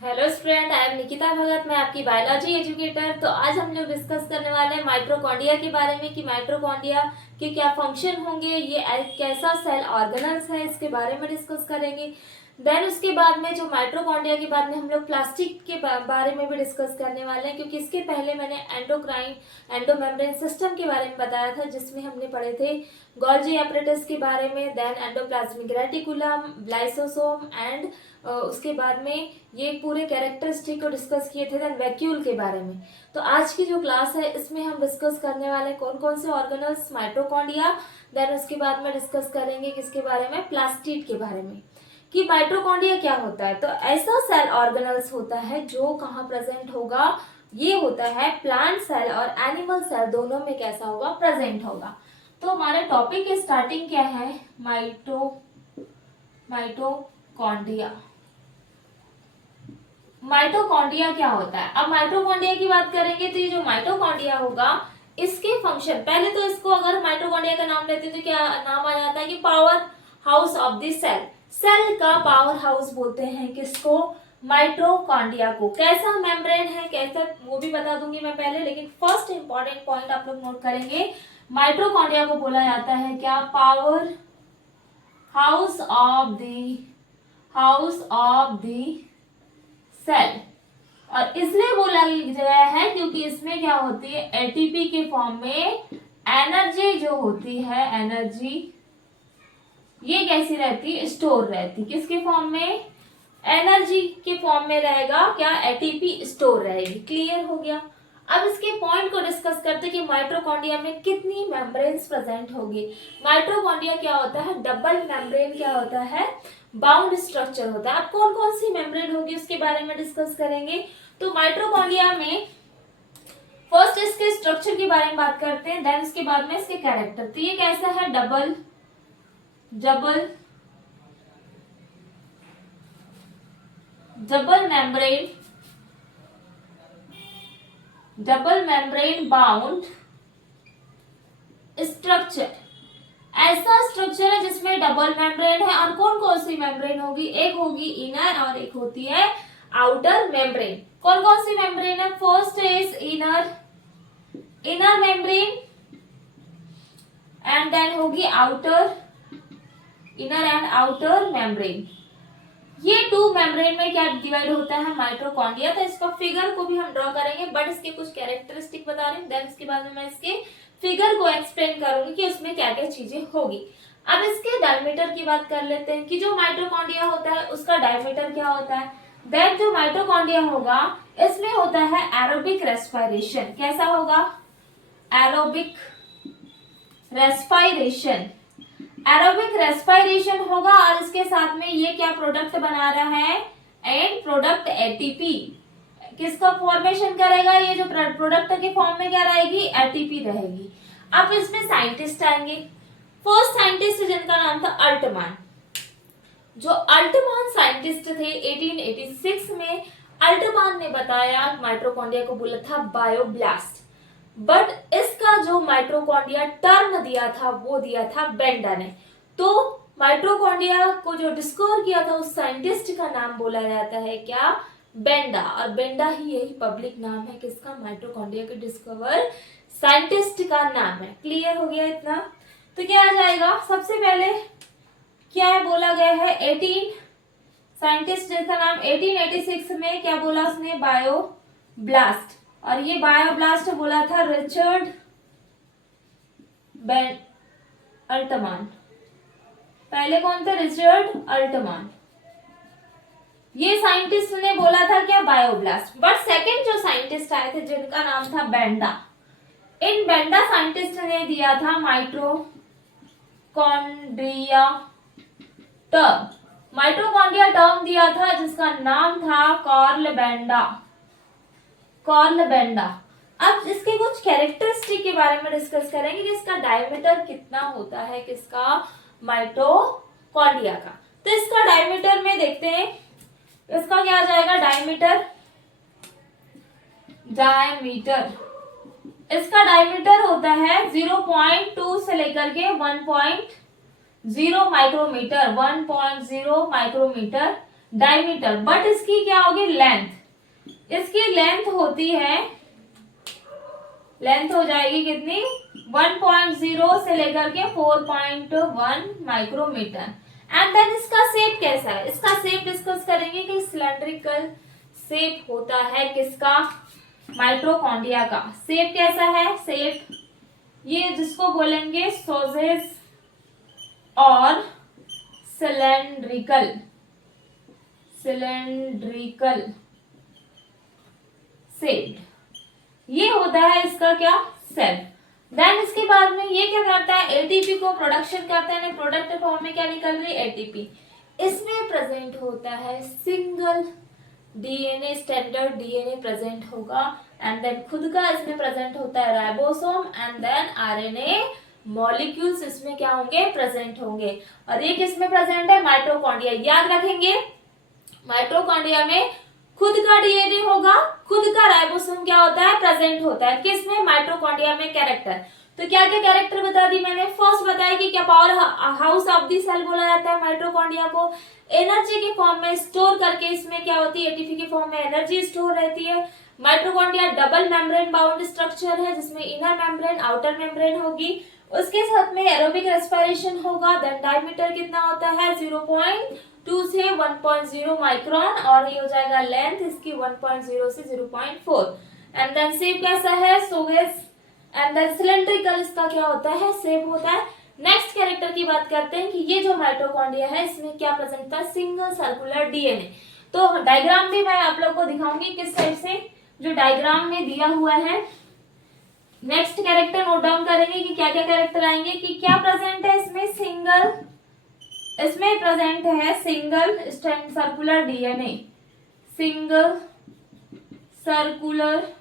Hello student, I am Nikita Bhagat. मैं आपकी biology educator. तो आज हम लोग डिस्कस करने वाले हैं माइटोकॉन्ड्रिया के बारे में कि माइटोकॉन्ड्रिया के क्या फंक्शन होंगे, ये एक कैसा सेल ऑर्गेनल्स है, इसके बारे में डिस्कस करेंगे। देन उसके बाद में जो माइटोकॉन्ड्रिया के बाद में हम लोग प्लास्टिक के बारे में भी डिस्कस करने वाले हैं, क्योंकि इसके पहले मैंने एंडोमेम्ब्रेन सिस्टम के बारे में बताया था, जिसमें हमने पढ़े थे गोल्जी एपरेटस के बारे में, then endoplasmic reticulum, lysosome and उसके बाद में ये पूरे कैरेक्टरिस्टिक को डिस्कस किए थे, देन वैक्यूल के बारे में। तो आज की जो क्लास है इसमें हम डिस्कस करने वाले हैं कौन कौन से ऑर्गेनल्स, माइटोकॉन्ड्रिया। देन उसके बाद में डिस्कस करेंगे किसके बारे में, प्लास्टिड के बारे में, कि माइटोकॉन्ड्रिया क्या होता है। तो ऐसा सेल ऑर्गेनल्स होता है जो कहाँ प्रेजेंट होगा, ये होता है प्लांट सेल और एनिमल सेल दोनों में कैसा होगा, प्रेजेंट होगा। तो हमारे टॉपिक की स्टार्टिंग क्या है, माइटोकॉन्ड्रिया। माइटोकॉन्ड्रिया क्या होता है? अब माइटोकॉन्ड्रिया की बात करेंगे तो ये जो माइटोकॉन्ड्रिया होगा, इसके फंक्शन, पहले तो इसको अगर माइटोकॉन्ड्रिया का नाम लेते तो क्या नाम आ जाता है कि power house of the cell. Cell का पावर हाउस बोलते हैं किसको, माइटोकॉन्ड्रिया को। कैसा मेम्ब्रेन है, कैसा, वो भी बता दूंगी मैं पहले, लेकिन फर्स्ट इंपॉर्टेंट पॉइंट आप लोग नोट करेंगे, माइटोकॉन्ड्रिया को बोला जाता है क्या, power house of the cell. और इसलिए बोला गया है क्योंकि इसमें क्या होती है, एटीपी के फॉर्म में एनर्जी जो होती है, एनर्जी ये कैसी रहती है, स्टोर रहती। किसके फॉर्म में, एनर्जी के फॉर्म में रहेगा क्या, एटीपी स्टोर रहेगी। क्लियर हो गया। अब इसके पॉइंट को डिस्कस करते कि माइटोकॉन्ड्रिया में कितनी मेम्ब्रेन्स प्रेजेंट होगी। माइटोकॉन्ड्रिया क्या होता है, डबल मेम्ब्रेन क्या होता है, बाउंड स्ट्रक्चर होता है। अब कौन कौन सी मेम्ब्रेन होगी उसके बारे में डिस्कस करेंगे। तो माइटोकॉन्ड्रिया में फर्स्ट इसके स्ट्रक्चर के बारे में बात करते हैं, देन उसके बाद में इसके कैरेक्टर। तो ये कैसा है, डबल मेम्ब्रेन बाउंड स्ट्रक्चर। ऐसा स्ट्रक्चर है जिसमें डबल मेम्ब्रेन है। और कौन कौन सी मेम्ब्रेन होगी, एक होगी इनर और एक होती है आउटर मेम्ब्रेन। कौन कौन सी मेम्ब्रेन है, first is inner membrane and then होगी इनर एंड आउटर मेम्ब्रेन। ये टू मेम्ब्रेन में क्या डिवाइड होता है, माइटोकॉन्ड्रिया। तो इसका फिगर को भी हम ड्रॉ करेंगे, बट इसके कुछ कैरेक्टरिस्टिक बता रहे हैं, देन इसके बाद में मैं इसके फिगर को एक्सप्लेन करूंगी कि उसमें क्या क्या चीजें होगी। अब इसके डायमीटर की बात कर लेते हैं कि जो माइटोकॉन्ड्रिया होता है उसका डायमीटर क्या होता है। देन जो माइटोकॉन्ड्रिया होगा इसमें होता है एरोबिक रेस्पिरेशन। कैसा होगा, एरोबिक रेस्पिरेशन होगा। और इसके साथ में ये क्या प्रोडक्ट बना रहा है, एंड प्रोडक्ट एटीपी किसका फॉर्मेशन करेगा, ये जो प्रोडक्ट के फॉर्म में क्या रहेगी, एटीपी रहेगी। अब इसमें साइंटिस्ट आएंगे। फर्स्ट साइंटिस्ट जिनका नाम था अल्टमान। जो अल्टमान साइंटिस्ट थे 1886 में, अल्टमान ने बताया माइटोकॉन्ड्रिया को बोला था बायोब्लास्ट। बट इसका जो माइटोकॉन्ड्रिया टर्म दिया था वो दिया था बेंडा ने। तो माइटोकॉन्ड्रिया को जो डिस्कवर किया था उस साइंटिस्ट का नाम बोला जाता है क्या, बेंडा। और बेंडा ही यही पब्लिक नाम है किसका, माइटोकॉन्ड्रिया के डिस्कवर साइंटिस्ट का नाम है। क्लियर हो गया इतना। तो क्या आ जाएगा, सबसे पहले क्या है बोला गया है, 18 साइंटिस्ट जिसका नाम 1886 में क्या बोला उसने, बायोब्लास्ट। और ये बायोब्लास्ट बोला था रिचर्ड अल्टमान। पहले कौन थे, रिचर्ड अल्टमान। ये साइंटिस्ट ने बोला था क्या, बायोब्लास्ट। बट सेकंड जो साइंटिस्ट आए थे जिनका नाम था बेंडा, इन बेंडा साइंटिस्ट ने दिया था माइटोकॉन्ड्रिया टर्म दिया था जिसका नाम था कार्ल बेंडा। अब इसके कुछ कैरेक्टरिस्टिक के बारे में डिस्कस करेंगे कि इसका डायमीटर कितना होता है, किसका, माइटोकॉन्ड्रिया का। तो इसका डायमीटर में देखते हैं, इसका क्या आ जाएगा, डायमीटर इसका डायमीटर होता है 0.2 से लेकर के 1.0 माइक्रोमीटर डायमीटर। बट इसकी क्या होगी, लेंथ, इसकी लेंथ होती है, लेंथ हो जाएगी कितनी 1.0 से लेकर के 4.1 माइक्रोमीटर। एंड देन इसका शेप कैसा है, इसका शेप डिस्कस करेंगे कि सिलेंड्रिकल शेप होता है किसका, माइटोकॉन्ड्रिया का। शेप कैसा है, शेप ये जिसको बोलेंगे सोजेस और सिलेंड्रिकल, सिलेंड्रिकल शेप, ये होता है इसका क्या, सेल। देन इसके बाद में ये क्या करता है, एटीपी को प्रोडक्शन करता है, प्रोडक्ट फॉर्म में क्या निकल रही है, एटीपी। इसमें प्रेजेंट होता है single DNA, standard DNA present होगा। एंड देन खुद का इसमें प्रेजेंट होता है ribosome and then RNA molecules इसमें क्या होंगे, प्रेजेंट होंगे। और ये किसमें प्रेजेंट है, माइटोकॉन्ड्रिया। याद रखेंगे माइटोकॉन्ड्रिया में खुद का डीएनए होगा, खुद का राइबोसोम क्या होता है, प्रेजेंट होता है किसमें, माइटोकॉन्ड्रिया में। कैरेक्टर तो क्या क्या कैरेक्टर बता दी मैंने, फर्स्ट बताया कि क्या power house of the cell बोला जाता है माइटोकॉन्ड्रिया को। एनर्जी के फॉर्म में स्टोर करके इसमें क्या होती है, एटीपी के फॉर्म में एनर्जी स्टोर रहती है। Mitochondria double membrane bound structure है जिसमें इनर मेम्ब्रेन आउटर मेम्ब्रेन होगी। उसके साथ में एरोबिक रेस्पिरेशन होगा। देन डायमीटर कितना होता है 0.2 से 1.0 माइक्रोन, और ये हो जाएगा लेंथ इसकी 1.0 से 0.4। एंड देन शेप कैसा है, सोगेस एंड देन सिलेंड्रिकल इसका क्या होता है, शेप होता है। नेक्स्ट कैरेक्टर की बात करते हैं कि ये जो माइटोकॉन्ड्रिया है इसमें क्या प्रेजेंट था, सिंगल सर्कुलर डीएनए। तो डायग्राम भी मैं आप लोग को दिखाऊंगी किस टाइप से, जो डायग्राम में दिया हुआ है। नेक्स्ट कैरेक्टर नोट डाउन करेंगे कि क्या क्या कैरेक्टर आएंगे, कि क्या प्रेजेंट है इसमें, सिंगल, इसमें प्रेजेंट है single circular DNA, single circular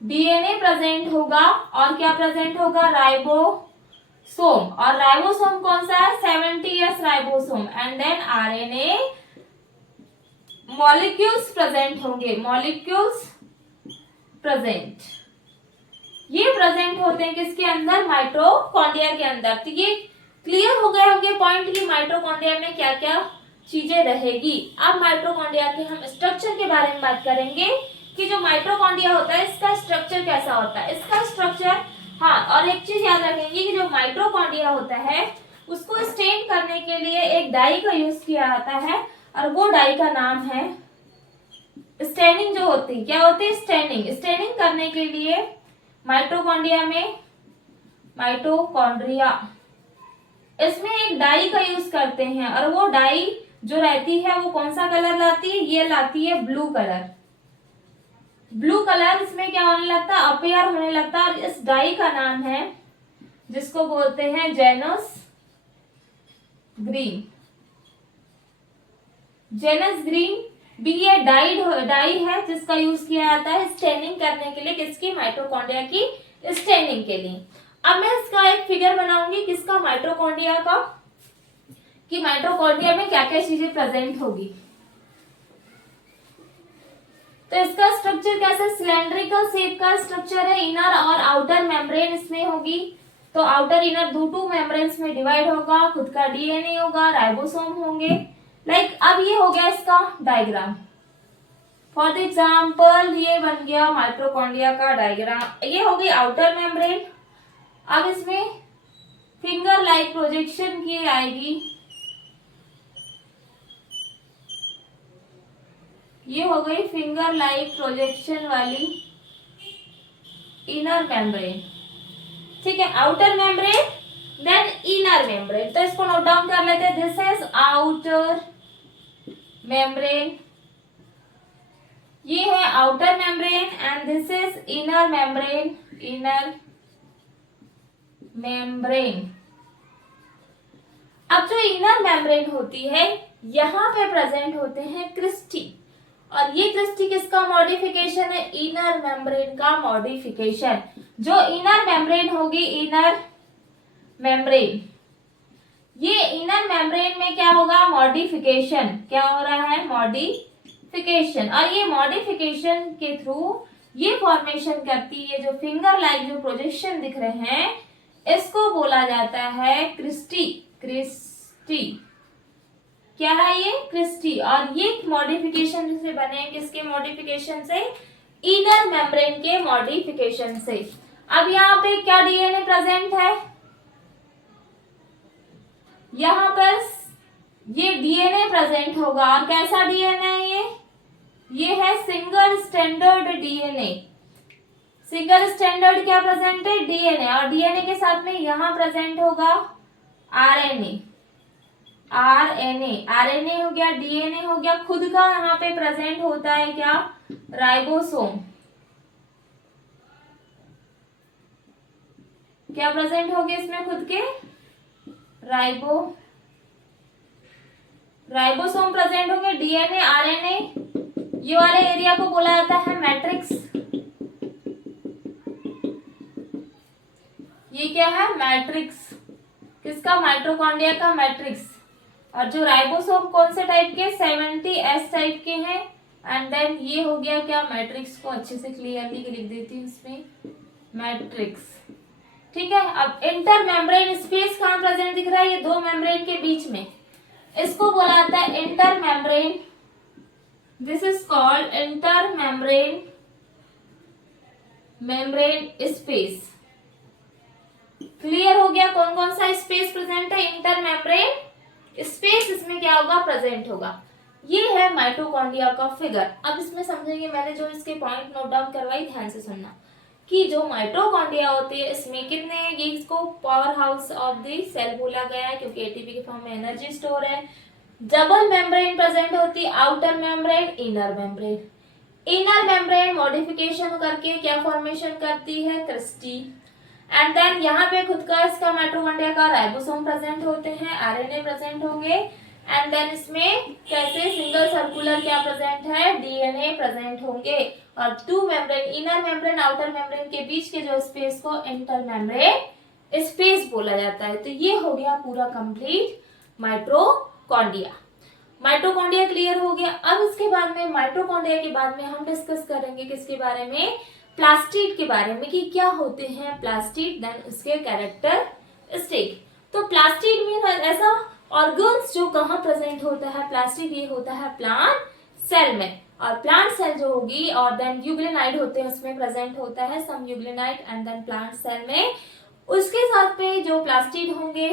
DNA present होगा। और क्या प्रेजेंट होगा, राइबोसोम, और राइबोसोम कौन सा है, 70S ribosome. And then RNA molecules present होंगे, मॉलिक्यूल्स प्रेजेंट, ये प्रेजेंट होते हैं किसके अंदर, माइटोकॉन्ड्रिया के अंदर। तो ये क्लियर हो गए होंगे पॉइंट कि माइटोकॉन्ड्रिया में क्या क्या चीजें रहेगी। अब माइटोकॉन्ड्रिया के हम स्ट्रक्चर के बारे में बात करेंगे कि जो माइटोकॉन्ड्रिया होता है इसका स्ट्रक्चर कैसा होता है, इसका स्ट्रक्चर। हाँ, और एक चीज याद रखेंगे कि जो माइटोकॉन्ड्रिया होता है उसको स्टेन करने के लिए एक डाई का यूज किया जाता है, और वो डाई का नाम है स्टेनिंग। जो होती है क्या होती है, स्टेनिंग। स्टेनिंग करने के लिए माइटोकॉन्ड्रिया में, माइटोकॉन्ड्रिया इसमें एक डाई का यूज करते हैं, और वो डाई जो रहती है वो कौन सा कलर लाती है, ये लाती है ब्लू कलर। ब्लू कलर इसमें क्या होने लगता है, अपेयर होने लगता है। और इस डाई का नाम है जिसको बोलते हैं जेनस ग्रीन। जेनस ग्रीन भी ये डाई है जिसका यूज किया जाता है स्टेनिंग करने के लिए, किसकी, माइटोकॉन्ड्रिया की स्टेनिंग के लिए। अब मैं इसका एक फिगर बनाऊंगी किसका, माइटोकॉन्ड्रिया का, कि माइटोकॉन्ड्रिया में क्या क्या चीजें प्रेजेंट होगी। तो इसका स्ट्रक्चर कैसे, सिलेंड्रिकल शेप का स्ट्रक्चर है, इनर और आउटर मेम्ब्रेन इसमें होगी। तो आउटर इनर टू मेम्ब्रेन्स में डिवाइड होगा, खुद का डीएनए होगा, राइबोसोम होंगे। लाइक अब ये हो गया इसका डायग्राम। फॉर एग्जाम्पल ये बन गया माइटोकॉन्ड्रिया का डायग्राम, ये होगी आउटर मेम्ब्रेन। अब इसमें फिंगर लाइक प्रोजेक्शन की आएगी, ये हो गई फिंगर लाइक प्रोजेक्शन वाली इनर मेम्ब्रेन। ठीक है, outer membrane then inner membrane. तो इसको नोट डाउन कर लेते हैं, दिस इज आउटर मेम्ब्रेन, ये है outer membrane, and this is inner membrane, inner membrane. अब जो इनर मेम्ब्रेन होती है यहाँ पे प्रेजेंट होते हैं क्रिस्टी, और ये क्रिस्टी किसका मॉडिफिकेशन है, इनर मेम्ब्रेन का मॉडिफिकेशन। जो इनर मेम्ब्रेन होगी, इनर मेम्ब्रेन, ये इनर मेम्ब्रेन में क्या होगा, मॉडिफिकेशन, क्या हो रहा है, मॉडिफिकेशन। और ये मॉडिफिकेशन के थ्रू ये फॉर्मेशन करती है, जो फिंगर लाइक जो प्रोजेक्शन दिख रहे हैं इसको बोला जाता है क्रिस्टी। क्रिस्टी क्या है ये, क्रिस्टी। और ये मॉडिफिकेशन से बने हैं, किसके मॉडिफिकेशन से, इनर मेम्ब्रेन के मॉडिफिकेशन से। अब यहाँ पे क्या डीएनए प्रेजेंट है, यहाँ पर ये डीएनए प्रेजेंट होगा। और कैसा डीएनए है ये है single standard DNA. Single standard क्या प्रेजेंट है, डीएनए। और डीएनए के साथ में यहाँ प्रेजेंट होगा आरएनए। आरएनए हो गया, डीएनए हो गया, खुद का यहाँ पे प्रेजेंट होता है क्या, राइबोसोम। क्या प्रेजेंट होगी इसमें खुद के, राइबोसोम प्रेजेंट होंगे। डीएनए, आरएनए, ये वाले एरिया को बोला जाता है मैट्रिक्स। ये क्या है, मैट्रिक्स, किसका, माइटोकॉन्ड्रिया का मैट्रिक्स। और जो राइबोसोम कौन से टाइप के, 70S टाइप के हैं। एंड देन ये हो गया क्या, मैट्रिक्स को अच्छे से क्लियरली लिख देती हूँ इसमें, मैट्रिक्स। ठीक है। अब इंटर मेम्ब्रेन स्पेस कहाँ प्रेजेंट दिख रहा है, ये दो मेम्ब्रेन के बीच में, इसको बोला जाता है inter membrane. This is called inter membrane space. Clear हो गया कौन कौन सा स्पेस प्रेजेंट है, इंटर मेम्ब्रेन स्पेस इसमें क्या होगा, प्रेजेंट होगा। ये है माइटोकॉन्ड्रिया का फिगर। अब इसमें समझेंगे, मैंने जो इसके पॉइंट नोट डाउन करवाई, ध्यान से सुनना कि जो माइटोकॉन्ड्रिया होती है इसमें कितने, ये इसको power house of the cell बोला गया है क्योंकि एटीपी के फॉर्म में एनर्जी स्टोर है। डबल मेम्ब्रेन प्रेजेंट होती है, outer membrane, inner membrane. Inner membrane modification करके क्या फॉर्मेशन करती है, क्रिस्टी। एंड देन यहाँ पे खुद का इसका माइटोकॉन्ड्रिया का राइबोसोम प्रेजेंट होते हैं, आरएनए प्रेजेंट होंगे। एंड देन इसमें कैसे सिंगल सर्कुलर क्या प्रेजेंट है, डीएनए प्रेजेंट होंगे। और two membrane, inner membrane outer membrane के बीच के जो स्पेस को इंटर मेम्ब्रेन स्पेस बोला जाता है। तो ये हो गया पूरा कंप्लीट माइटोकॉन्ड्रिया। माइटोकॉन्ड्रिया क्लियर हो गया। अब इसके बाद में, माइटोकॉन्ड्रिया के बाद में हम डिस्कस करेंगे किसके बारे में, प्लास्टिड के बारे में, कि क्या होते हैं प्लास्टिड, देन उसके कैरेक्टरिस्टिक। तो प्लास्टिड में ऐसा ऑर्गन्स जो कहाँ प्रेजेंट होता है, प्लास्टिड ये होता है प्लांट सेल में। और प्लांट सेल जो होगी, और देन यूग्लिनाइड होते हैं उसमें प्रेजेंट होता है सम यूग्लिनाइड। एंड देन प्लांट सेल में उसके साथ में जो प्लास्टिड होंगे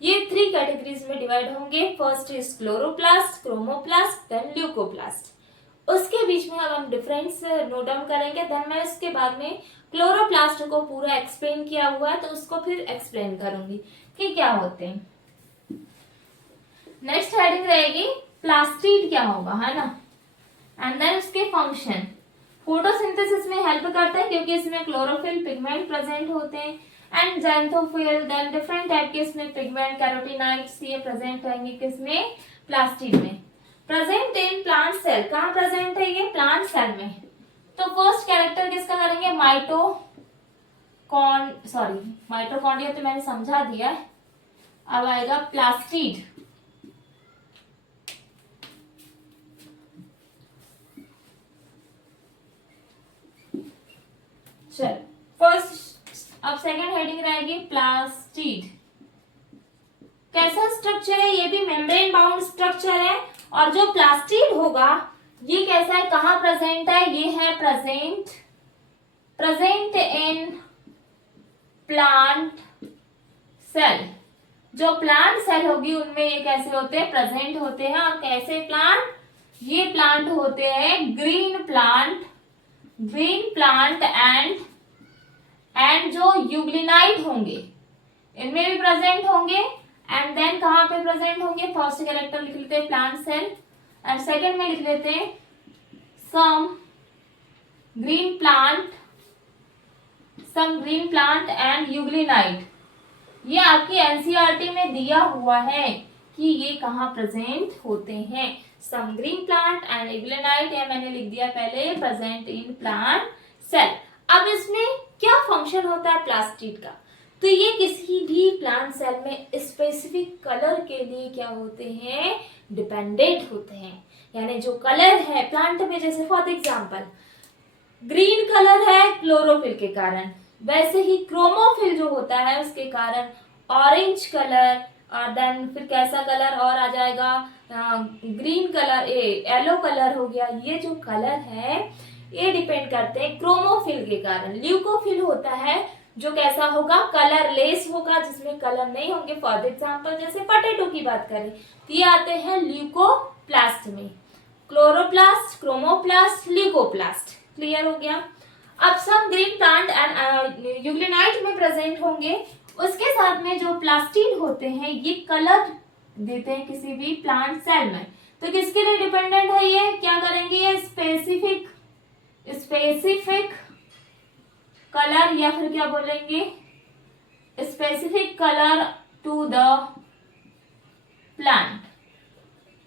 ये 3 कैटेगरीज में डिवाइड होंगे। First is chloroplast, chromoplast, then leucoplast. उसके बीच में अब हम डिफरेंस नोट डाउन करेंगे। देन मैं इसके बाद में क्लोरोप्लास्ट को पूरा एक्सप्लेन किया हुआ है तो उसको फिर एक्सप्लेन करूंगी कि क्या होते हैं। नेक्स्ट हेडिंग रहेगी प्लास्टिड क्या होगा, है ना। एंड देन उसके फंक्शन, फोटोसिंथेसिस में हेल्प करता है क्योंकि इसमें क्लोरोफिल पिगमेंट प्रेजेंट होते हैं। And xanthophyll, then different type के इसमें पिगमेंट, कैरोटीनॉइड्स ये प्रेजेंट रहेंगे किसमें, प्लास्टिड में। प्रेजेंट इन प्लांट सेल, कहाँ प्रेजेंट है ये, प्लांट सेल में। तो फर्स्ट कैरेक्टर किसका करेंगे, माइटोकॉन्ड्रिया तो मैंने समझा दिया है। अब आएगा प्लास्टिड। चल फर्स्ट, अब सेकंड हेडिंग रहेगी प्लास्टिड। कैसा स्ट्रक्चर है, ये भी मेम्ब्रेन बाउंड स्ट्रक्चर है। और जो प्लास्टिड होगा ये कैसा है, कहाँ प्रेजेंट है, ये है प्रेजेंट इन प्लांट सेल। जो प्लांट सेल होगी उनमें ये कैसे होते हैं, प्रेजेंट होते हैं। और कैसे प्लांट, ये प्लांट होते हैं ग्रीन प्लांट एंड जो यूग्लिनाइड होंगे इनमें भी प्रेजेंट होंगे। एंड देन कहाँ पे प्रेजेंट होंगे, फर्स्ट कैरेक्टर लिख लेते हैं प्लांट सेल, एंड सेकंड में लिख लेते हैं सम ग्रीन प्लांट एंड यूग्लिनाइड। ये आपकी एनसीईआरटी में दिया हुआ है कि ये कहाँ प्रेजेंट होते हैं, सम ग्रीन प्लांट एंड यूग्लिनाइड, या मैंने लिख दिया पहले प्रेजेंट इन प्लांट सेल। अब इसमें क्या फंक्शन होता है प्लास्टिड का, तो ये किसी भी प्लांट सेल में स्पेसिफिक कलर के लिए क्या होते हैं, डिपेंडेंट होते हैं। यानी जो कलर है प्लांट में, जैसे फॉर एग्जांपल ग्रीन कलर है क्लोरोफिल के कारण, वैसे ही क्रोमोफिल जो होता है उसके कारण ऑरेंज कलर, और देन फिर कैसा कलर और आ जाएगा, ग्रीन कलर, येलो कलर हो गया। ये जो कलर है ये डिपेंड करते हैं क्रोमोफिल के कारण। ल्यूकोफिल होता है जो कैसा होगा, कलरलेस होगा, जिसमें कलर नहीं होंगे। फॉर एग्जाम्पल जैसे पोटैटो की बात करें तो ये आते हैं ल्यूकोप्लास्ट में, क्लोरोप्लास्ट, क्रोमोप्लास्ट, ल्यूकोप्लास्ट। क्लियर हो गया। अब सब ग्रीन प्लांट एंड यूग्लिनाइट में प्रेजेंट होंगे। उसके साथ में जो प्लास्टिड होते हैं ये कलर देते हैं किसी भी प्लांट सेल में। तो किसके लिए डिपेंडेंट है ये, क्या करेंगे, ये स्पेसिफिक कलर या फिर क्या बोलेंगे, specific colour to the plant.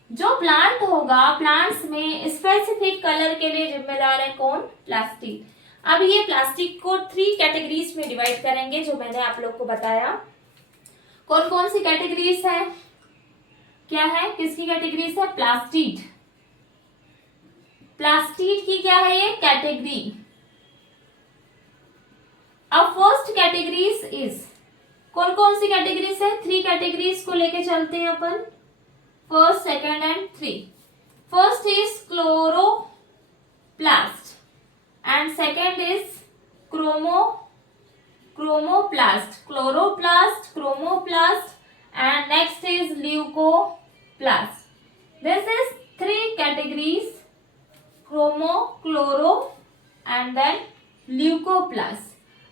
जो प्लांट होगा, प्लांट्स में स्पेसिफिक कलर के लिए जिम्मेदार है कौन, प्लास्टिक। अब ये प्लास्टिक को 3 कैटेगरीज में डिवाइड करेंगे जो मैंने आप लोग को बताया। कौन कौन सी कैटेगरीज है, क्या है, किसकी कैटेगरीज है, प्लास्टिड। प्लास्टिड की क्या है ये कैटेगरी। अब फर्स्ट कैटेगरीज इज, कौन कौन सी कैटेगरीज है, 3 कैटेगरीज को लेके चलते हैं अपन, first, second and 3। First is chloroplast and second is chromoplast, chloroplast and next is leucoplast. This is 3 categories, chromo, chloro and then leucoplast.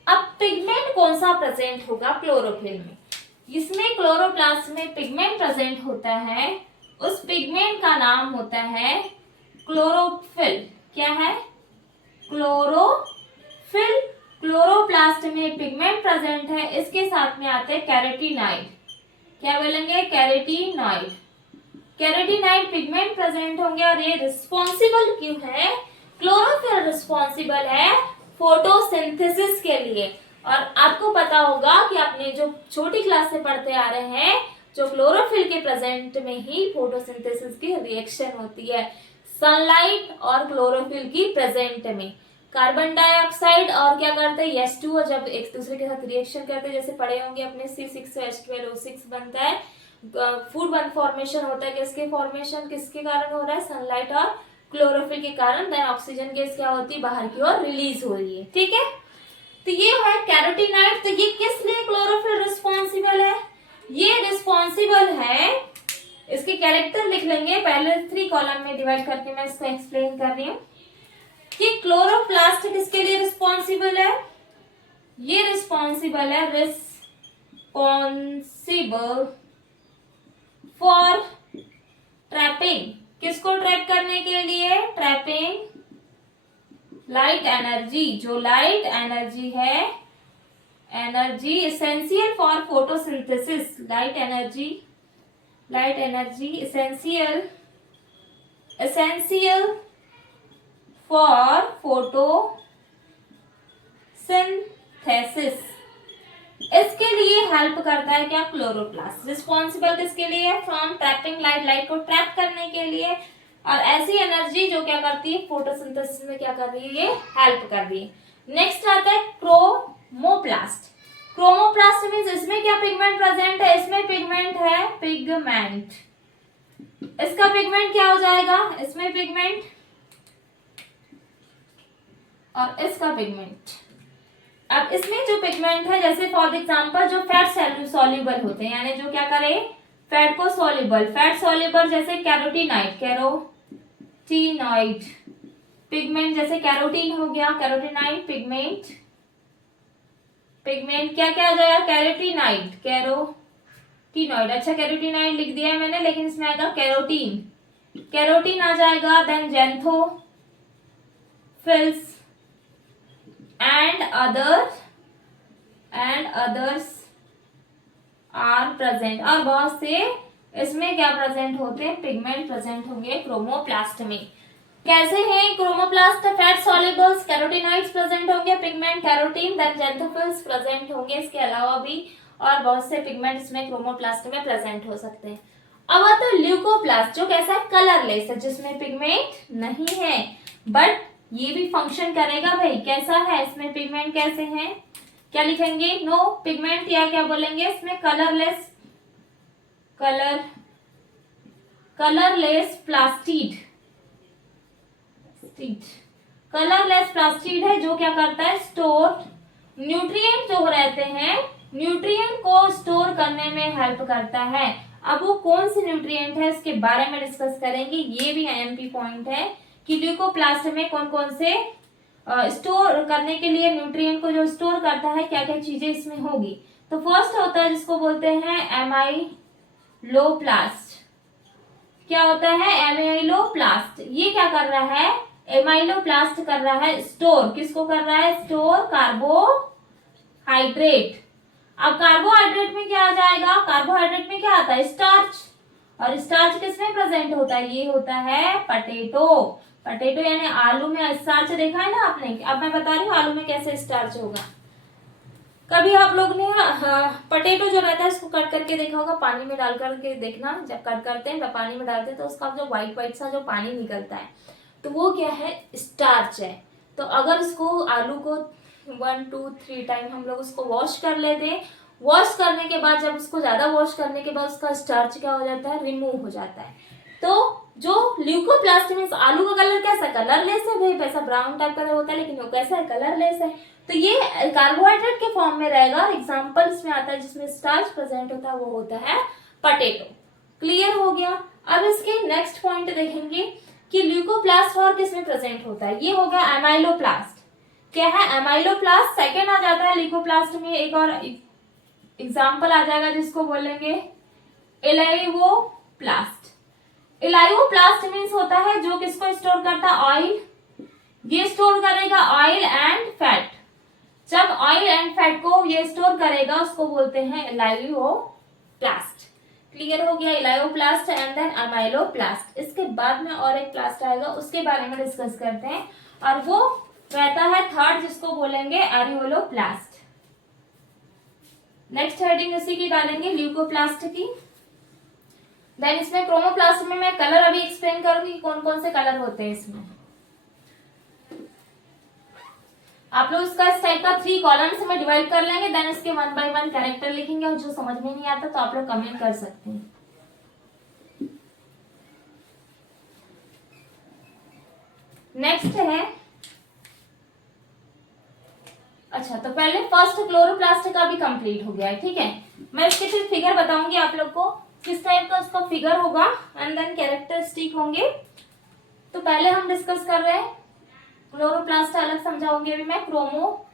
अब पिगमेंट कौन सा प्रेजेंट होगा क्लोरोफिल में, इसमें क्लोरोप्लास्ट में पिगमेंट प्रेजेंट होता है, उस पिगमेंट का नाम होता है क्लोरोफिल। क्या है, क्लोरोफिल। क्लोरोप्लास्ट में पिगमेंट प्रेजेंट है, इसके साथ में आते हैं कैरोटीनॉइड। क्या बोलेंगे, कैरोटीनॉइड। कैरोटीनॉइड पिगमेंट प्रेजेंट होंगे और ये रिस्पॉन्सिबल क्यों है, क्लोरोफिल रिस्पॉन्सिबल है फोटोसिंथेसिस के लिए। और आपको पता होगा कि आपने जो छोटी क्लास से पढ़ते आ रहे हैं, जो क्लोरोफिल के प्रेजेंट में ही फोटोसिंथेसिस की रिएक्शन होती है, सनलाइट और क्लोरोफिल की प्रेजेंट में। कार्बन डाइऑक्साइड और क्या करते हैं, H2O जब एक दूसरे के साथ रिएक्शन करते हैं, जैसे पढ़े होंगे अपने C6H12O6 बनता है, फूड बन फॉर्मेशन होता है। किसके फॉर्मेशन किसके कारण हो रहा है, सनलाइट और क्लोरोफिल के कारण। देन ऑक्सीजन गैस क्या होती है, बाहर की ओर रिलीज हो रही है। ठीक है, तो ये है कैरोटीनॉइड। तो ये किस लिए क्लोरोफिल रिस्पॉन्सिबल है, ये रिस्पॉन्सिबल है, इसके कैरेक्टर लिख लेंगे पहले 3 कॉलम में डिवाइड करके, मैं इसको एक्सप्लेन कर रही हूँ कि क्लोरोप्लास्ट किसके लिए रिस्पॉन्सिबल है, ये रिस्पॉन्सिबल है, रिस्पॉन्सिबल फॉर ट्रैपिंग, किसको ट्रैप करने के लिए, ट्रैपिंग लाइट एनर्जी। जो लाइट एनर्जी है, energy essential for photosynthesis, light energy essential for photosynthesis, इसके लिए हेल्प करता है क्या, क्लोरोप्लास्ट। रिस्पॉन्सिबल किसके लिए, फ्रॉम ट्रैपिंग लाइट को ट्रैप करने के लिए, और ऐसी एनर्जी जो क्या करती है, फोटोसिंथेसिस में क्या कर रही है, ये हेल्प कर रही है। नेक्स्ट आता है क्रोमोप्लास्ट। क्रोमोप्लास्ट मींस इसमें क्या पिगमेंट प्रेजेंट है, इसमें पिगमेंट है, पिगमेंट, इसका पिगमेंट क्या हो जाएगा, इसमें पिगमेंट और इसका पिगमेंट। अब इसमें जो पिगमेंट है, जैसे फॉर एग्जांपल जो फैट सॉल्युबल होते हैं, यानी जो क्या करे, फैट को सॉल्युबल, फैट सॉल्युबल जैसे कैरोटीनॉइड पिगमेंट, जैसे कैरोटीन हो गया, कैरोटीनॉइड पिगमेंट क्या क्या आ जाएगा, कैरोटीनॉइड। अच्छा कैरोटीनॉइड लिख दिया है मैंने, लेकिन इसमें आएगा कैरोटीन आ जाएगा। Then xanthophylls and others are present, और बहुत से इसमें क्या प्रेजेंट होते हैं, पिगमेंट प्रेजेंट होंगे क्रोमोप्लास्ट में। कैसे हैं chromoplast, fat solubles, carotenoids present होंगे, pigment carotene, then xanthophylls present होंगे। इसके अलावा भी और बहुत से पिगमेंट इसमें क्रोमोप्लास्ट में प्रेजेंट हो सकते हैं। अब आता है ल्यूकोप्लास्ट, जो कैसा है, कलरलेस है, जिसमें पिगमेंट नहीं है, बट ये भी फंक्शन करेगा भाई। कैसा है, इसमें पिगमेंट कैसे हैं, क्या लिखेंगे, नो पिगमेंट, या क्या बोलेंगे, इसमें colourless colourless plastid. Colourless plastid है जो क्या करता है, स्टोर न्यूट्रिएंट जो रहते हैं, न्यूट्रिएंट को स्टोर करने में हेल्प करता है। अब वो कौन सी न्यूट्रिएंट है इसके बारे में डिस्कस करेंगे। ये भी एमपी पॉइंट है कि ल्यूकोप्लास्ट में कौन कौन से स्टोर करने के लिए न्यूट्रिएंट को जो स्टोर करता है, क्या क्या चीजें इसमें होगी। तो फर्स्ट होता है जिसको बोलते हैं एमाइलोप्लास्ट। क्या होता है, एमाइलोप्लास्ट। ये क्या कर रहा है, एमाइलोप्लास्ट कर रहा है स्टोर, किसको कर रहा है, स्टोर कार्बोहाइड्रेट। अब कार्बोहाइड्रेट में क्या आ जाएगा, कार्बोहाइड्रेट में क्या आता है, स्टार्च। और स्टार्च किसमें प्रेजेंट होता है, ये होता है पोटैटो। पोटैटो यानी आलू में स्टार्च देखा है ना आपने। अब मैं बता रही हूँ आलू में कैसे स्टार्च होगा। कभी आप लोग ने पोटैटो जो रहता है उसको कट करके देखा होगा, पानी में डाल करके देखना, जब कट करते हैं पानी में डालते हैं तो उसका जो व्हाइट व्हाइट सा जो पानी निकलता है तो वो क्या है, स्टार्च है। तो अगर इसको आलू को 1 2 3 टाइम हम लोग उसको वॉश कर लेते हैं, वॉश करने के बाद जब उसको ज्यादा वॉश करने के बाद उसका स्टार्च क्या हो जाता है, रिमूव हो जाता है। तो जो ल्यूकोप्लास्ट में आलू का कलर कैसा, कलरलेस है भाई, वैसा ब्राउन टाइप का होता है, लेकिन वो कैसा है, कलरलेस है। तो ये कार्बोहाइड्रेट के फॉर्म में रहेगा। एग्जाम्पल इसमें आता है जिसमें स्टार्च प्रेजेंट होता है, वो होता है पोटैटो। क्लियर हो गया। अब इसके नेक्स्ट पॉइंट देखेंगे कि ल्यूकोप्लास्ट और किसमें प्रेजेंट होता है। ये हो गया एमाइलोप्लास्ट। क्या है, एमाइलोप्लास्ट। सेकेंड आ जाता है ल्यूकोप्लास्ट में एक और एग्जाम्पल आ जाएगा जिसको बोलेंगे एलाइवोप्लास्ट। एलाइवोप्लास्ट मीन्स होता है जो किसको स्टोर करता है, ऑयल। ये स्टोर करेगा ऑयल एंड फैट। जब ऑयल एंड फैट को ये स्टोर करेगा उसको बोलते हैं एलाइवोप्लास्ट। क्लियर हो गया, एलाइवोप्लास्ट एंड देन एमाइलोप्लास्ट। इसके बाद में और एक प्लास्ट आएगा, उसके बारे में डिस्कस करते हैं, और वो रहता है थर्ड जिसको बोलेंगे एरियोलोप्लास्ट। नेक्स्ट हेडिंग इसी की डालेंगे, ल्यूकोप्लास्ट की। देन इसमें क्रोमोप्लास्ट में मैं कलर अभी एक्सप्लेन करूंगी कौन कौन से कलर होते हैं इसमें। आप लोग इसका इस टाइप का 3 कॉलम्स में डिवाइड कर लेंगे। देन इसके 1 बाय 1 कैरेक्टर लिखेंगे, और जो समझ में नहीं आता तो आप लोग कमेंट कर सकते हैं। नेक्स्ट है, अच्छा तो पहले फर्स्ट क्लोरोप्लास्ट का भी कंप्लीट हो गया है, ठीक है। मैं इसके फिर फिगर बताऊंगी आप लोग को किस टाइप का उसका फिगर होगा, एंड देन कैरेक्टरिस्टिक होंगे। तो पहले हम डिस्कस कर रहे हैं क्लोरोप्लास्ट, अलग समझाऊंगी अभी मैं क्रोमोप्लास्ट।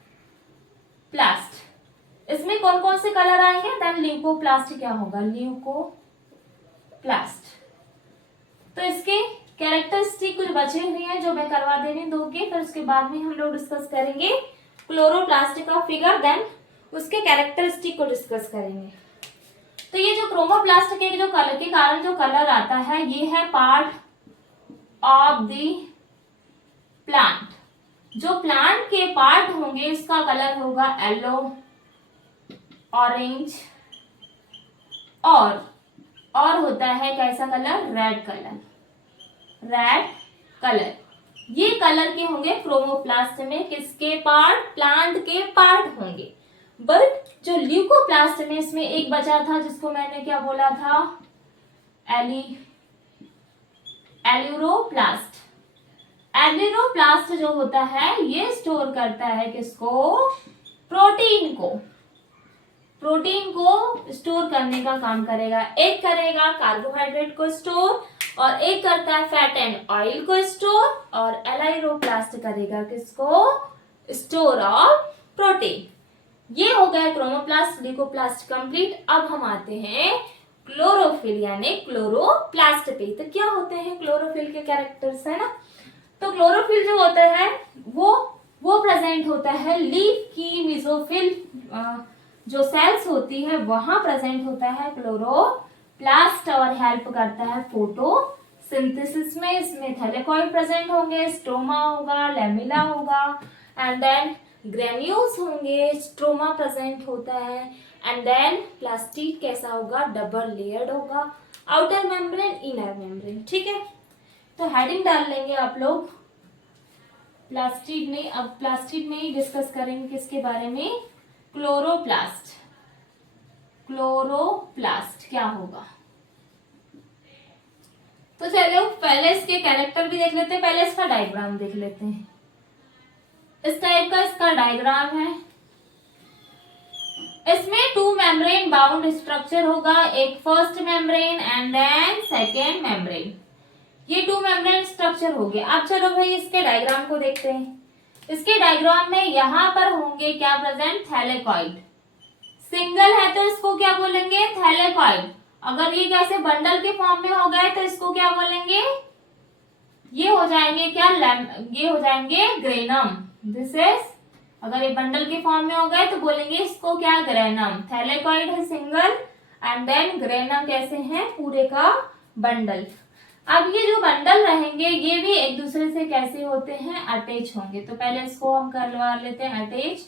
इसमें कौन कौन से कलर आएंगे, देन ल्यूकोप्लास्ट क्या होगा, ल्यूकोप्लास्ट। तो इसके कैरेक्टरिस्टिक कुछ बचे हुए हैं जो मैं करवा देने दूंगी, फिर उसके बाद में हम लोग डिस्कस करेंगे क्लोरोप्लास्ट का फिगर, देन उसके कैरेक्टरिस्टिक को डिस्कस करेंगे। तो ये जो क्रोमोप्लास्ट के जो कलर के कारण जो कलर आता है, ये है पार्ट ऑफ द प्लांट। जो प्लांट के पार्ट होंगे इसका कलर होगा येलो, ऑरेंज, और होता है कैसा कलर, रेड कलर। ये कलर के होंगे क्रोमोप्लास्ट में, किसके पार्ट, प्लांट के पार्ट होंगे। बट जो ल्यूकोप्लास्ट में इसमें एक बचा था जिसको मैंने क्या बोला था, एल्यूरोप्लास्ट। एल्यूरोप्लास्ट जो होता है ये स्टोर करता है किसको, प्रोटीन को स्टोर करने का काम करेगा। एक करेगा कार्बोहाइड्रेट को स्टोर, और एक करता है फैट एंड ऑयल को स्टोर, और एलाइरोप्लास्ट करेगा किसको, स्टोर ऑफ प्रोटीन। ये हो गया क्रोमोप्लास्ट, ल्यूकोप्लास्ट कंप्लीट। अब हम आते हैं क्लोरोफिल यानी क्लोरोप्लास्ट पे। तो क्या होते हैं क्लोरोफिल के कैरेक्टर्स, है ना। तो क्लोरोफिल जो होता है वो प्रेजेंट होता है लीफ की मेसोफिल जो सेल्स होती है वहां प्रेजेंट होता है क्लोरोप्लास्ट, और हेल्प करता है फोटोसिंथेसिस में। इसमें थैलेकॉइड प्रेजेंट होंगे, स्ट्रोमा होगा, लेमिला होगा, एंड देन ग्रेन्यूल्स होंगे, स्ट्रोमा प्रेजेंट होता है, एंड देन प्लास्टिड कैसा होगा, डबल लेयर्ड होगा, आउटर मेम्ब्रेन, इनर मेम्ब्रेन, ठीक है। तो हेडिंग डाल लेंगे आप लोग प्लास्टिड में। अब प्लास्टिड में ही डिस्कस करेंगे किसके बारे में, क्लोरोप्लास्ट क्या होगा। तो चलो पहले इसके कैरेक्टर भी देख लेते हैं, पहले इसका डायग्राम देख लेते हैं। इस टाइप का इसका डायग्राम है। इसमें 2 मेम्ब्रेन बाउंड स्ट्रक्चर होगा, एक first membrane and then second membrane. ये 2 मेम्ब्रेन स्ट्रक्चर हो गए। अब चलो भाई इसके डायग्राम को देखते हैं। इसके डायग्राम में यहाँ पर होंगे क्या प्रेजेंट, थैलेकॉइड। सिंगल है तो इसको क्या बोलेंगे, थैलेकॉइड। अगर ये कैसे बंडल के फॉर्म में हो गए तो इसको क्या बोलेंगे, ये हो जाएंगे क्या, ये हो जाएंगे ग्रेनम। दिस इज, अगर ये बंडल के फॉर्म में हो गए तो बोलेंगे इसको क्या, ग्रेनम। थैलेकॉइड है सिंगल एंड देन ग्रेनम कैसे है, पूरे का बंडल। अब ये जो बंडल रहेंगे ये भी एक दूसरे से कैसे होते हैं, अटैच होंगे। तो पहले इसको हम करवा लेते हैं अटैच।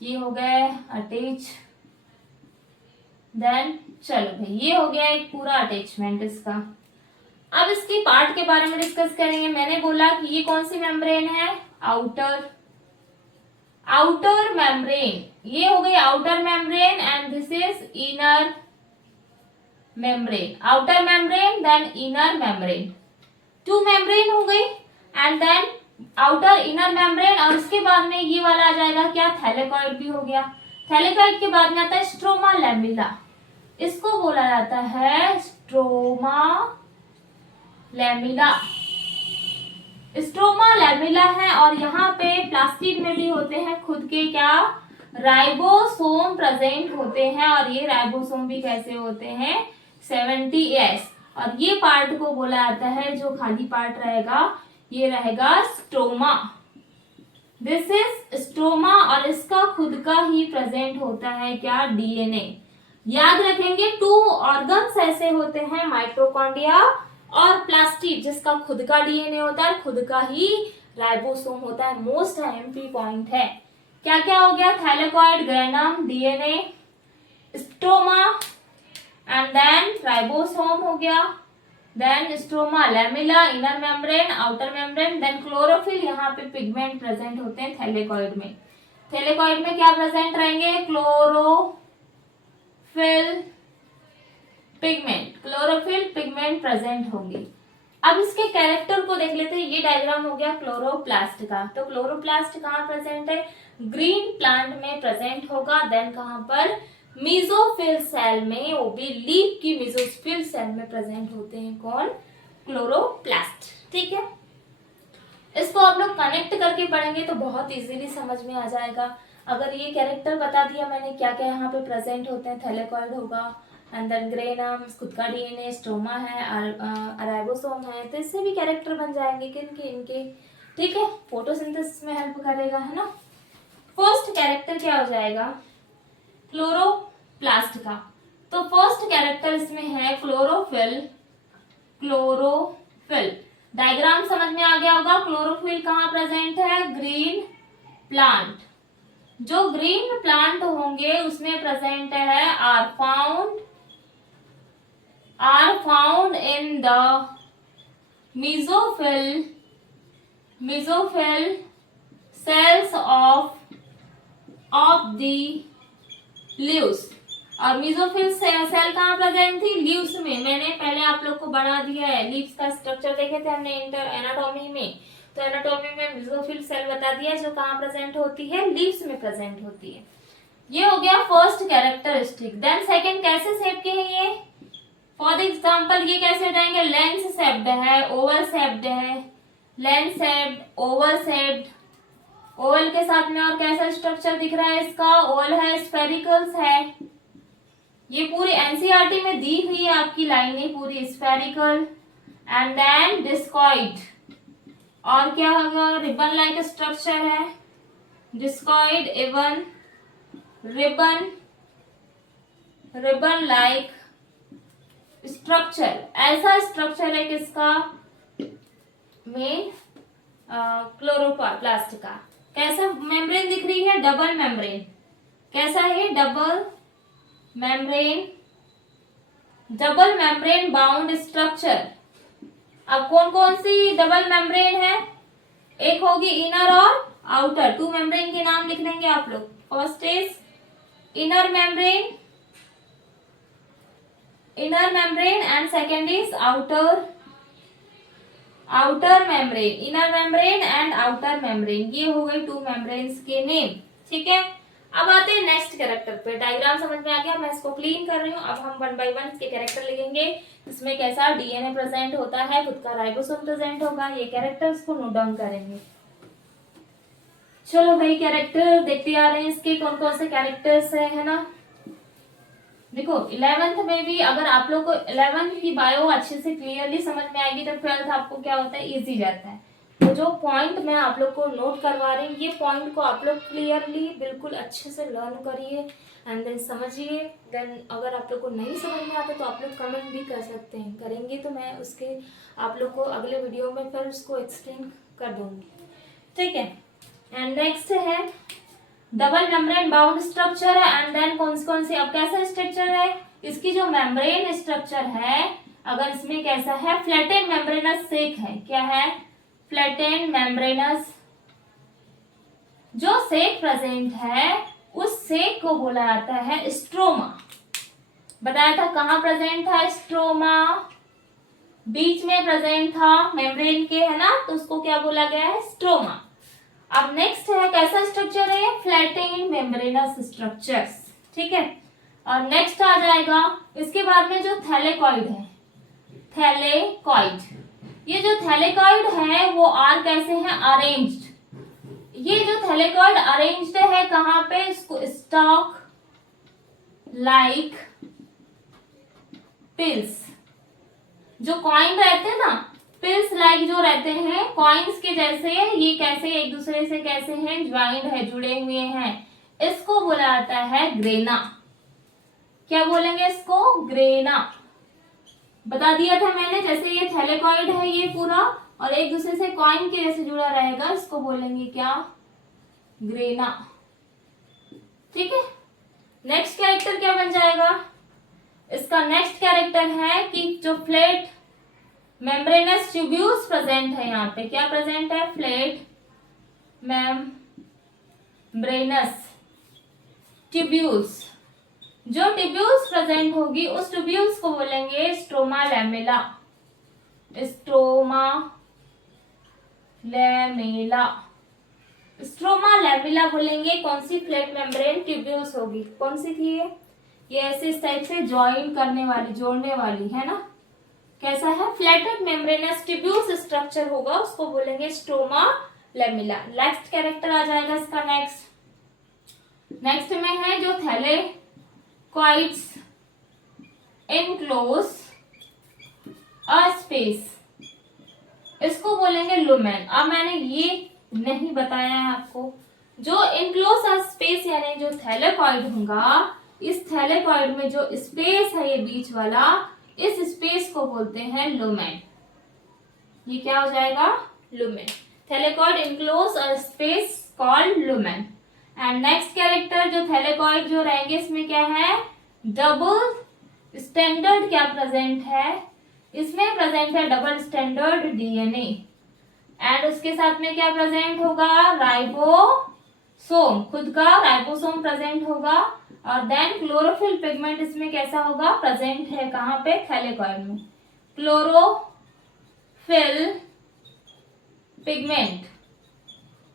ये हो गए अटैच, देन चलो भाई ये हो गया एक पूरा अटैचमेंट इसका। अब इसकी पार्ट के बारे में डिस्कस करेंगे। मैंने बोला कि ये कौन सी मेम्ब्रेन है, आउटर मेम्ब्रेन। ये हो गई outer membrane and this is inner membrane. Outer membrane then inner membrane, 2 membrane हो गई and then outer inner membrane. और उसके बाद में ये वाला आ जाएगा क्या, थैलेकॉइड भी हो गया। थैलेकॉइड के बाद में आता है स्ट्रोमा लैमेला। इसको बोला जाता है स्ट्रोमा लैमेला। स्ट्रोमा लैमेला है और यहाँ पे प्लास्टिड में भी होते हैं खुद के क्या, राइबोसोम प्रेजेंट होते हैं। और ये राइबोसोम भी कैसे होते हैं, 70S। और ये पार्ट को बोला जाता है, जो खाली पार्ट रहेगा ये रहेगा स्ट्रोमा। दिस इज स्ट्रोमा और इसका खुद का ही प्रेजेंट होता है क्या, डीएनए। याद रखेंगे 2 ऑर्गन्स ऐसे होते हैं, माइटोकॉन्ड्रिया और प्लास्टिड, जिसका खुद का डीएनए होता है, खुद का ही राइबोसोम होता है। मोस्ट एमपी पॉइंट है। क्या क्या हो गया, thylakoid, granum, DNA, stroma and then ribosome हो गया, then stroma lamella, inner membrane, outer membrane, then chlorophyll. यहाँ पे पिगमेंट प्रेजेंट होते हैं थैलेकॉइड में। थैलेकॉइड में क्या प्रेजेंट रहेंगे, क्लोरोफिल पिगमेंट प्रेजेंट होंगे। अब इसके कैरेक्टर को देख लेते हैं। ये डायग्राम हो गया क्लोरोप्लास्ट का। तो क्लोरोप्लास्ट कहाँ प्रेजेंट है, ग्रीन प्लांट में प्रेजेंट होगा। देन कहाँ पर, मीजोफिल सेल में, वो भी लीफ की मीजोफिल सेल में प्रेजेंट होते हैं कौन, क्लोरोप्लास्ट। ठीक है, इसको आप लोग कनेक्ट करके पढ़ेंगे तो बहुत इजीली समझ में आ जाएगा। अगर ये कैरेक्टर बता दिया मैंने क्या क्या यहाँ पे प्रेजेंट होते हैं, थैलेकॉइड होगा एंड देन ग्रेनम, खुद का डीएनए, स्ट्रोमा है, राइबोसोम है, तो इससे भी कैरेक्टर बन जाएंगे किनके, इनके। ठीक है, फोटोसिंथेसिस में हेल्प करेगा, है ना। फर्स्ट कैरेक्टर क्या हो जाएगा, क्लोरोप्लास्ट का। तो फर्स्ट कैरेक्टर इसमें है क्लोरोफिल। डायग्राम समझ में आ गया होगा। क्लोरोफिल कहाँ प्रेजेंट है, ग्रीन प्लांट। जो ग्रीन प्लांट होंगे उसमें प्रेजेंट है, are found in the mesophyll cells of the leaves। और मेसोफिल सेल कहाँ प्रेजेंट थी, लीव्स में। मैंने पहले आप लोग को बना दिया है, लीव्स का स्ट्रक्चर देखे थे हमने एनाटॉमी में। तो एनाटॉमी में मेसोफिल सेल बता दिया जो कहाँ प्रेजेंट होती है, लीव्स में प्रेजेंट होती है। ये हो गया फर्स्ट कैरेक्टरिस्टिक। देन सेकंड, कैसे शेप के हैं ये, फॉर एग्जांपल ये कैसे हो जाएंगे, लेंस शेप्ड है, ओवल शेप्ड है, lens shaped, Oval shaped. Oval के साथ में और कैसा स्ट्रक्चर दिख रहा है इसका, ओवल है, स्फेरिकल्स है। ये पूरी एनसीईआरटी में दी हुई है आपकी लाइनें पूरी, स्फेरिकल एंड देन डिस्कॉइड। और क्या होगा, रिबन लाइक स्ट्रक्चर है, discoid, even ribbon like structure. ऐसा स्ट्रक्चर है किसका, मेन क्लोरोप्लास्ट का। कैसा मेम्ब्रेन दिख रही है, डबल मेम्ब्रेन। कैसा है, डबल मेम्ब्रेन बाउंड स्ट्रक्चर। अब कौन कौन सी डबल मेम्ब्रेन है, एक होगी इनर और आउटर। 2 मेम्ब्रेन के नाम लिख लेंगे आप लोग। First is inner membrane, inner membrane and second is outer membrane. Inner membrane and outer membrane, ये हो गए 2 मेम्ब्रेन्स के नेम। ठीक है, अब आते हैं नेक्स्ट कैरेक्टर पे। डायग्राम समझ में आ गया, मैं इसको क्लीन कर रही हूँ। अब हम 1 बाय 1 इसके कैरेक्टर लिखेंगे। इसमें कैसा डीएनए प्रेजेंट होता है, खुद का राइबोसोम प्रेजेंट होगा। ये कैरेक्टर्स को नोट डाउन करेंगे। चलो भाई, कैरेक्टर देखते आ रहे हैं, इसके कौन कौन से कैरेक्टर्स है ना। देखो 11th में भी अगर आप लोग को 11th की बायो अच्छे से क्लियरली समझ में आएगी तो 12th आपको क्या होता है, इजी जाता है। तो जो पॉइंट मैं आप लोग को नोट करवा रही हूँ, ये पॉइंट को आप लोग क्लियरली बिल्कुल अच्छे से लर्न करिए एंड देन समझिए। देन अगर आप लोग को नहीं समझ में आता तो आप लोग कमेंट भी कर सकते हैं, करेंगे तो मैं उसके आप लोग को अगले वीडियो में फिर उसको एक्सप्लेन कर दूंगी। ठीक है, एंड नेक्स्ट है डबल मेम्ब्रेन बाउंड स्ट्रक्चर है। एंड देन कौन सी, अब कैसा स्ट्रक्चर है इसकी, जो मेम्ब्रेन स्ट्रक्चर है, अगर इसमें कैसा है, फ्लैटेन मेम्ब्रेनस सेक है। क्या है, फ्लैटेन मेम्ब्रेनस। जो सेक प्रेजेंट है उस सेक को बोला जाता है स्ट्रोमा। बताया था कहाँ प्रेजेंट था, स्ट्रोमा बीच में प्रेजेंट था मेम्ब्रेन के, है ना, तो उसको क्या बोला गया है, स्ट्रोमा। अब नेक्स्ट है कैसा स्ट्रक्चर है, फ्लैटेन मेम्ब्रेनस स्ट्रक्चर्स। ठीक है, और नेक्स्ट आ जाएगा इसके बाद में जो थैलेकॉइड है, थैलेकॉइड। ये जो थैलेकॉइड है वो आर कैसे है, अरेंज्ड। ये जो थैलेकॉइड अरेंज्ड है कहाँ पे, इसको स्टॉक लाइक पिल्स। जो कॉइन रहते हैं ना, पिल्स लाइक जो रहते हैं, कॉइन्स के जैसे, ये कैसे एक दूसरे से कैसे हैं, ज्वाइंड है, जुड़े हुए हैं, इसको बोला जाता है ग्रेना। क्या बोलेंगे इसको, ग्रेना। बता दिया था मैंने, जैसे ये थैलेकॉइड है ये पूरा और एक दूसरे से कॉइन के जैसे जुड़ा रहेगा, इसको बोलेंगे क्या, ग्रेना। ठीक है, नेक्स्ट कैरेक्टर क्या बन जाएगा, इसका नेक्स्ट कैरेक्टर है कि जो फ्लैट मेम्ब्रेनस ट्यूब्यूल्स प्रेजेंट है, यहाँ पे क्या प्रेजेंट है, फ्लैट मेम्ब्रेनस ट्यूब्यूल्स। जो ट्यूब्यूल्स प्रेजेंट होगी उस ट्यूब्यूल्स को बोलेंगे stroma lamella. Stroma lamella, stroma lamella बोलेंगे। कौन सी, फ्लैट मेम्ब्रेन ट्यूब्यूल्स होगी, कौन सी थी ये ऐसे इस टाइप से ज्वाइन करने वाली, जोड़ने वाली, है ना। कैसा है, फ्लैटेड मेम्ब्रेनस ट्यूब्यूल्स स्ट्रक्चर होगा, उसको बोलेंगे स्ट्रोमा लैमेला। नेक्स्ट कैरेक्टर आ जाएगा इसका नेक्स्ट में है जो थैलेकॉइड्स इनक्लोज अ स्पेस, इसको बोलेंगे लुमेन। अब मैंने ये नहीं बताया है आपको, जो इनक्लोज अ स्पेस यानी जो थैलेकॉइड होगा, इस थैलेकॉइड में जो स्पेस है ये बीच वाला, इस स्पेस को बोलते हैं लुमेन। ये क्या हो जाएगा, lumen. Thylakoid enclose a space called lumen. And next character जो थैलेकॉइड जो रहेंगे इसमें क्या है, डबल स्टैंडर्ड क्या प्रेजेंट है, इसमें प्रेजेंट है डबल स्टैंडर्ड डीएनए। एंड उसके साथ में क्या प्रेजेंट होगा, राइबोसोम, खुद का राइबोसोम प्रेजेंट होगा। और देन क्लोरोफिल पिगमेंट इसमें कैसा होगा, प्रेजेंट है कहाँ पे, थैलेकॉइड में, क्लोरोफिल पिगमेंट।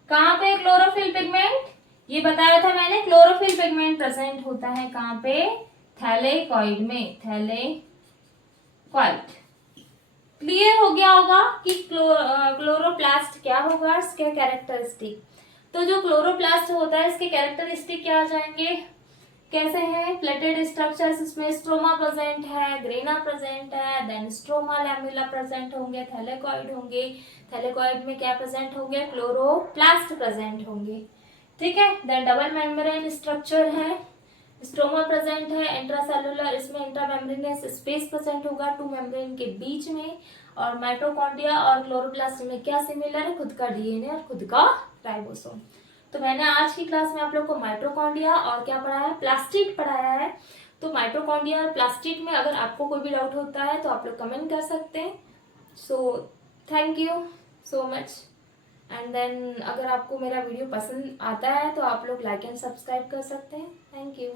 कहाँ पे क्लोरोफिल पिगमेंट, ये बताया था मैंने, क्लोरोफिल पिगमेंट प्रेजेंट होता है कहाँ पे, थैलेकॉइड में, थैलेकॉइड। क्लियर हो गया होगा कि क्लोरोप्लास्ट क्या होगा, इसके कैरेक्टरिस्टिक। तो जो क्लोरोप्लास्ट होता है इसके कैरेक्टरिस्टिक क्या आ जाएंगे, कैसे हैं, फ्लैटेड स्ट्रक्चर्स, इसमें स्ट्रोमा प्रेजेंट है, ग्रेना प्रेजेंट है, देन स्ट्रोमा लैमेला प्रेजेंट होंगे, थैलेकॉइड होंगे, थैलेकॉइड में क्या प्रेजेंट होंगे, क्लोरोप्लास्ट प्रेजेंट होंगे। ठीक है, देन डबल मेम्ब्रेन स्ट्रक्चर है, स्ट्रोमा प्रेजेंट है, इंट्रासेलुलर, इसमें इंट्रामेम्ब्रेनस स्पेस प्रेजेंट होगा 2 मेम्ब्रेन के बीच में। और माइटोकॉन्ड्रिया और क्लोरोप्लास्ट में क्या सिमिलर है, खुद का डीएनए और खुद का राइबोसोम। तो मैंने आज की क्लास में आप लोग को माइटोकॉन्ड्रिया और क्या पढ़ाया है, प्लास्टिड पढ़ाया है। तो माइटोकॉन्ड्रिया और प्लास्टिड में अगर आपको कोई भी डाउट होता है तो आप लोग कमेंट कर सकते हैं। So thank you so much. And then अगर आपको मेरा वीडियो पसंद आता है तो आप लोग लाइक एंड सब्सक्राइब कर सकते हैं। Thank you.